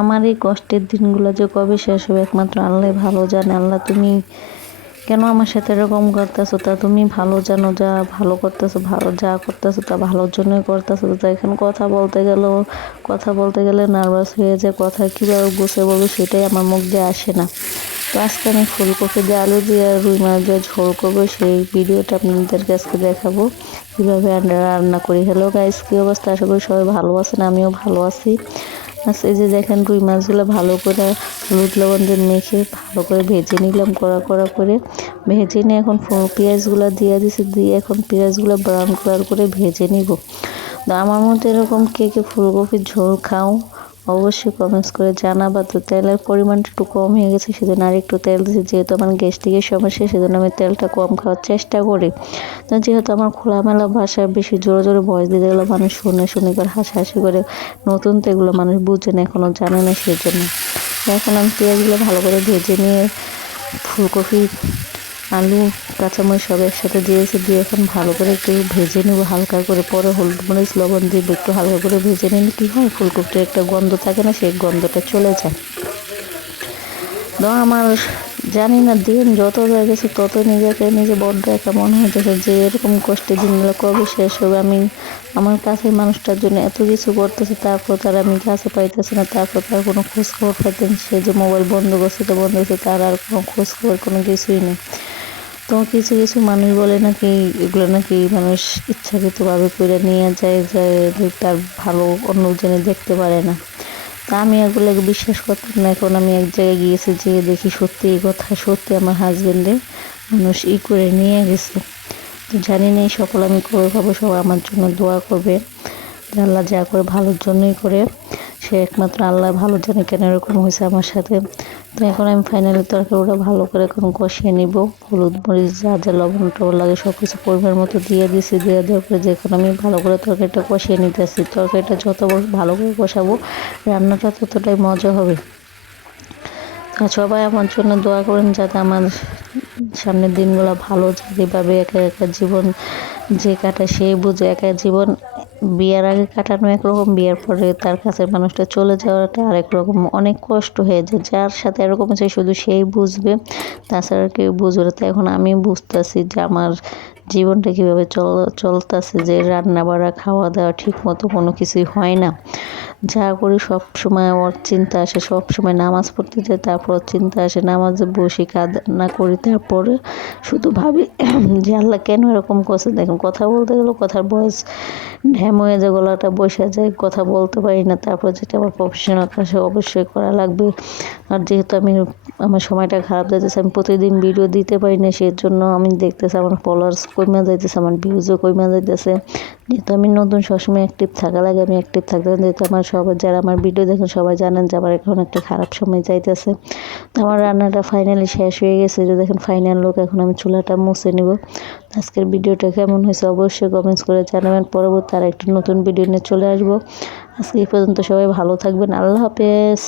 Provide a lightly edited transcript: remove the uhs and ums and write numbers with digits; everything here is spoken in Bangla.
আমার এই কষ্টের দিনগুলো যে কবে শেষ হবে একমাত্র আল্লাহ ভালো জানে। আল্লাহ, তুমি কেন আমার সাথে এরকম করতেছো? তা তুমি ভালো জানো, যা ভালো করতেছো, ভালো যা করতেছো তা ভালোর জন্যই করতেছো। তো এখন কথা বলতে গেলে নার্ভাস হয়ে যায়, কথা কীভাবে গুছিয়ে বলবো সেটাই আমার মুখ দিয়ে আসে না। তো আজকে আমি ফুলকপি দিয়ে আলু দিয়ে রুই মাছ দিয়ে ঝোল করবো, সেই ভিডিওটা আপনাদেরকে আজকে দেখাবো কীভাবে আমরা রান্না করি। হ্যালো গাইস, কী অবস্থা? আশা করি সবাই ভালো আছেন, আমিও ভালো আছি। আচ্ছা, এই যে দেখেন রুই মাছগুলো ভালো করে হলুদ লবণ দিয়ে মেখে ভালো করে ভেজে নিলাম, কড়া কড়া করে ভেজে নিয়ে এখন পেঁয়াজগুলো দিয়ে দিছি, দিয়ে এখন পেঁয়াজগুলো ব্রাউন কালার করে ভেজে নিব। তো আমার মতো এরকম কে কে ফুলকপির ঝোল খাও অবশ্যই কমেন্টস করে জানাবা। তো তেলের পরিমাণটা একটু কম হয়ে গেছে, সেজন্য আর একটু তেল দিয়েছি। যেহেতু আমার গ্যাস্ট্রিকের সমস্যা, সেজন্য আমি তেলটা কম খাওয়ার চেষ্টা করি। তো যেহেতু আমার খোলামেলা ভাষায় বেশি জোরে জোরে ভয়েস দিতে গেলে মানুষ শুনে করে হাসাহাসি করে, নতুন তো এগুলো মানুষ বুঝে না, এখনও জানে না, সেই জন্য। এখন আমি পেঁয়াজগুলো ভালো করে ভেজে নিয়ে ফুলকপি আলু কাঁচামরিচ সব একসাথে দিয়েছি, দিয়ে এখন ভালো করে একটু ভেজে নেব হালকা করে। পরে হলুদ মরিচ লবণ দিয়ে একটু হালকা করে ভেজে নিলে কী হয়, ফুলকপির একটা গন্ধ থাকে না, সেই গন্ধটা চলে যায়। তো আমার জানি না, দিন যত হয়ে গেছে তত নিজে বড্ড একা মনে হয়েছে যে এরকম কষ্টের দিনগুলো কবে শেষ হবে। আমি আমার কাছের মানুষটার জন্য এত কিছু করতেছি, তারপর তার আমি কাছে পাইতেছি না, তারপর তার কোনো খোঁজ খবর পাইতেন। সে যে মোবাইল বন্ধ করছে তার আর কোনো খোঁজ খবর কোনো কিছুই নেই। তো কিছু কিছু মানুষ বলে নাকি এগুলো নাকি মানুষ ইচ্ছাকৃতভাবে করে নিয়ে যায়, যে তার ভালো অন্যজনে দেখতে পারে না। তা আমি এগুলোকে বিশ্বাস করতাম না। এখন আমি এক জায়গায় গিয়েছি, যেয়ে দেখি সত্যি এই কথা, সত্যি আমার হাজবেন্ডে মানুষ করে নিয়ে গেছে। তো জানি না এই সফল আমি করে পাবো। সবাই আমার জন্য দোয়া করবে। আল্লাহ যা করে ভালোর জন্যই করে, সে একমাত্র আল্লাহ ভালো জানে কেন এরকম হয়েছে আমার সাথে। তো এখন আমি ফাইনালি তরকারিটা ভালো করে এখন কষিয়ে নিব। হলুদ মরিচ যা যা লবণ টবণ লাগে সব কিছু পরিমাণ মতো দিয়ে দিয়েছি। দেওয়ার পরে যে এখন আমি ভালো করে তরকারিটা কষিয়ে নিতেছি। তরকারিটা যত ভালো করে কষাবো রান্নাটা ততটাই মজা হবে। সবাই আমার জন্য দোয়া করেন, যাতে আমার সামনের দিনগুলো ভালো যায়। যেভাবে একা একা জীবন যে কাটায় সেই বুঝে। একা জীবন বিয়ের আগে কাটানো একরকম, বিয়ের পরে তার কাছের মানুষটা চলে যাওয়াটা আরেক রকম, অনেক কষ্ট হয়ে যায়। যার সাথে এরকম হচ্ছে শুধু সেই বুঝবে, তাছাড়া কেউ বুঝবে না। তো এখন আমি বুঝতেছি যে আমার জীবনটা কীভাবে চলতেছে, যে রান্না বাড়া খাওয়া দাওয়া ঠিক মতো কোনো কিছুই হয় না। যা করি সব সময় ওর চিন্তা আসে, সব সময় নামাজ পড়তে যাই, তারপর চিন্তা আসে, নামাজে বসি কান্না করি, তারপরে শুধু ভাবি যে আল্লাহ কেন এরকম করছে। দেখেন কথা বলতে গেলে কথার বয়স ঢ্যাম হয়ে যায়, গলাটা বসে যায়, কথা বলতে পারি না। তারপর যেটা আমার প্রফেশনাল কাজে অবশ্যই করা লাগবে। আর যেহেতু আমার সময়টা খারাপ যাইতেছে, আমি প্রতিদিন ভিডিও দিতে পারি না, সেই জন্য আমি দেখতেছি আমার ফলোয়ার্স কমে যাইতেছে, আমার ভিউজও কমে যাইতেছে। যেহেতু আমি নতুন, সবসময় অ্যাক্টিভ থাকা লাগে, আমি অ্যাক্টিভ থাকতে, যেহেতু আমার সবাই যারা আমার ভিডিও দেখেন সবাই জানেন যে আমার এখন একটা খারাপ সময় যাইতেছে। তো আমার রান্নাটা ফাইনালি শেষ হয়ে গেছে, যে দেখেন ফাইনাল লুক। এখন আমি চুলাটা মুছে নিব। আজকের ভিডিওটা কেমন হয়েছে অবশ্যই কমেন্টস করে জানাবেন। পরবর্তী আর একটা নতুন ভিডিও নিয়ে চলে আসবো। আজকে এই পর্যন্ত, সবাই ভালো থাকবেন। আল্লাহ হাফেজ।